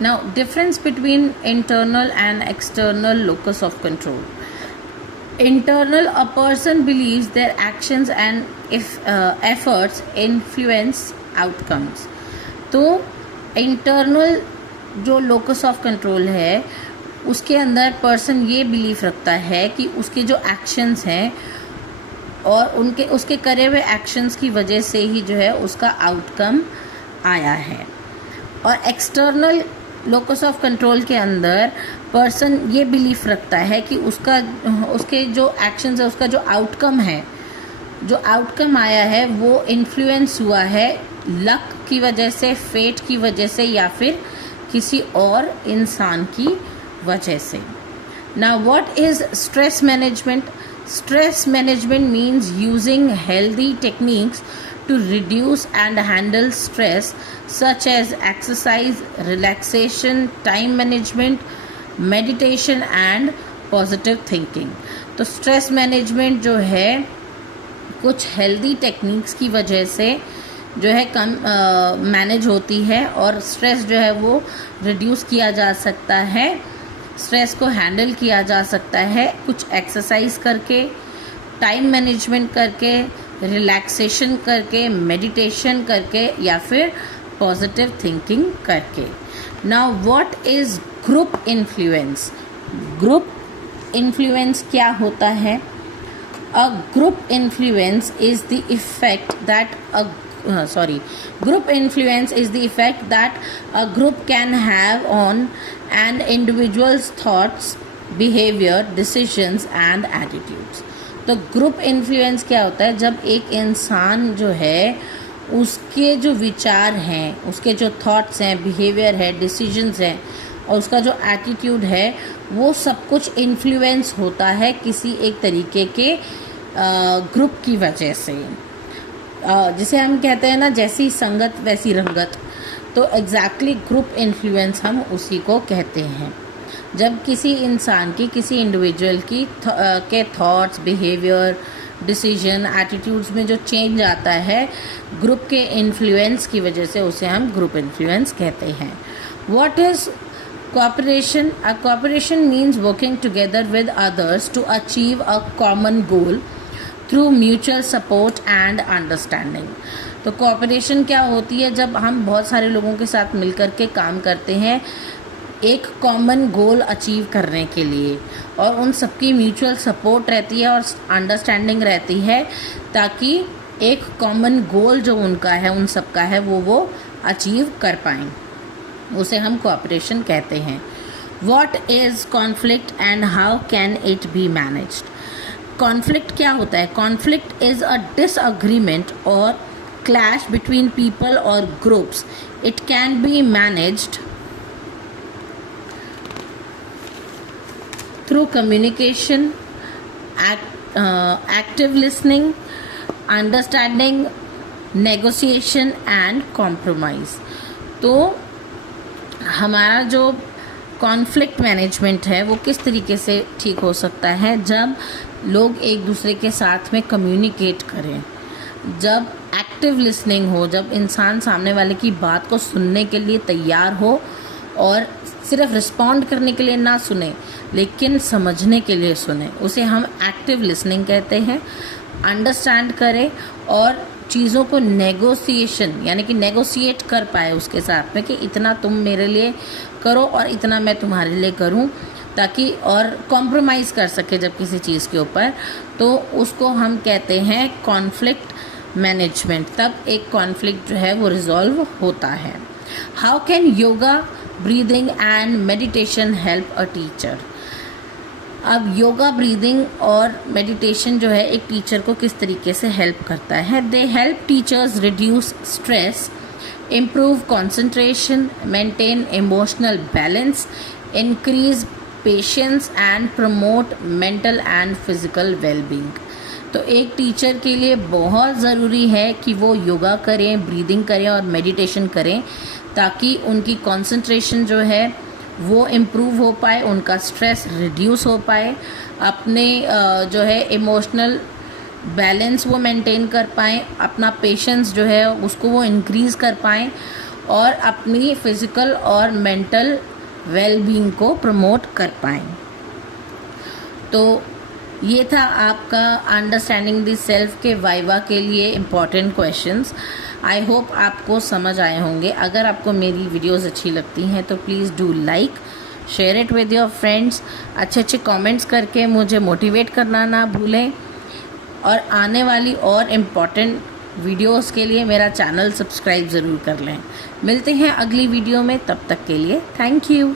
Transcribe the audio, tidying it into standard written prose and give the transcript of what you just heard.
Now, difference between internal and external locus of control. Internal, a person believes their actions and efforts influence outcomes. तो internal जो locus of control है उसके अंदर person ये belief रखता है कि उसके जो एक्शंस हैं और उसके करे हुए एक्शंस की वजह से ही जो है उसका आउटकम आया है। और एक्सटर्नल लोकस ऑफ कंट्रोल के अंदर पर्सन ये बिलीफ रखता है कि उसके जो एक्शंस है, उसका जो आउटकम आया है वो इन्फ्लुएंस हुआ है लक की वजह से, फेट की वजह से, या फिर किसी और इंसान की वजह से। Now what is stress management? Stress management means using healthy techniques to reduce and handle stress such as exercise, relaxation, time management, meditation and positive thinking। तो स्ट्रेस मैनेजमेंट जो है कुछ हेल्दी टेक्निक्स की वजह से जो है कम मैनेज होती है और स्ट्रेस जो है वो रिड्यूस किया जा सकता है, स्ट्रेस को हैंडल किया जा सकता है कुछ एक्सरसाइज करके, टाइम मैनेजमेंट करके, रिलैक्सेशन करके, मेडिटेशन करके या फिर पॉजिटिव थिंकिंग करके। Now what is group influence? Group influence क्या होता है? A group influence is the effect that group influence is the effect that a group can have on an individual's thoughts, behavior, decisions and attitudes। तो group influence क्या होता है? जब एक इंसान जो है उसके जो विचार हैं, उसके जो थॉट्स हैं, बिहेवियर है, डिसीजंस हैं और उसका जो एटीट्यूड है वो सब कुछ इन्फ्लुएंस होता है किसी एक तरीके के ग्रुप की वजह से। जिसे हम कहते हैं ना, जैसी संगत वैसी रंगत। तो एग्जैक्टली ग्रुप इन्फ्लुएंस हम उसी को कहते हैं। जब किसी इंसान की, किसी इंडिविजुअल की के थॉट्स, बिहेवियर, डिसीजन, एटीट्यूड्स में जो चेंज आता है ग्रुप के इन्फ्लुएंस की वजह से, उसे हम ग्रुप इन्फ्लुएंस कहते हैं। What is cooperation? A cooperation means working together with others to achieve a common goal through mutual support and understanding. तो कोऑपरेशन क्या होती है? जब हम बहुत सारे लोगों के साथ मिलकर के काम करते हैं एक कॉमन गोल अचीव करने के लिए, और उन सबकी म्यूचुअल सपोर्ट रहती है और अंडरस्टैंडिंग रहती है ताकि एक कॉमन गोल जो उनका है, उन सबका है, वो अचीव कर पाएँ। उसे हम कोऑपरेशन कहते हैं। What is conflict and how can it be managed? Conflict क्या होता है? कॉन्फ्लिक्ट इज अ डिसअग्रीमेंट और क्लैश बिटवीन पीपल और groups. It can be managed through communication, active listening, understanding, negotiation and compromise। तो हमारा जो कॉन्फ्लिक्ट मैनेजमेंट है वो किस तरीके से ठीक हो सकता है? जब लोग एक दूसरे के साथ में कम्युनिकेट करें, जब एक्टिव लिसनिंग हो, जब इंसान सामने वाले की बात को सुनने के लिए तैयार हो और सिर्फ रिस्पॉन्ड करने के लिए ना सुने लेकिन समझने के लिए सुने, उसे हम एक्टिव लिसनिंग कहते हैं। अंडरस्टैंड करें और चीज़ों को नेगोशिएशन यानी कि नेगोशिएट कर पाए उसके साथ में कि इतना तुम मेरे लिए करो और इतना मैं तुम्हारे लिए करूं, ताकि और कॉम्प्रोमाइज़ कर सके जब किसी चीज़ के ऊपर, तो उसको हम कहते हैं कॉन्फ्लिक्ट मैनेजमेंट। तब एक कॉन्फ्लिक्ट जो है वो रिजॉल्व होता है। How can yoga, breathing and meditation help a teacher? अब योगा, ब्रीदिंग और मेडिटेशन जो है एक टीचर को किस तरीके से हेल्प करता है? They help teachers reduce stress, improve concentration, maintain emotional balance, increase patience and promote mental and physical wellbeing. तो एक टीचर के लिए बहुत ज़रूरी है कि वो योगा करें, ब्रीदिंग करें और मेडिटेशन करें ताकि उनकी कंसंट्रेशन जो है वो इम्प्रूव हो पाए, उनका स्ट्रेस रिड्यूस हो पाए, अपने जो है इमोशनल बैलेंस वो मेंटेन कर पाएँ, अपना पेशेंस जो है उसको वो इंक्रीज़ कर पाएँ और अपनी फिज़िकल और मेंटल वेलबींग को प्रमोट कर पाएँ। तो ये था आपका अंडरस्टैंडिंग द सेल्फ के वाइवा के लिए इम्पॉर्टेंट क्वेश्चंस। आई होप आपको समझ आए होंगे। अगर आपको मेरी वीडियोस अच्छी लगती हैं तो please do like, share it with your friends. अच्छे अच्छे कमेंट्स करके मुझे मोटिवेट करना ना भूलें, और आने वाली और इम्पॉर्टेंट वीडियोस के लिए मेरा चैनल सब्सक्राइब ज़रूर कर लें। मिलते हैं अगली वीडियो में, तब तक के लिए थैंक यू।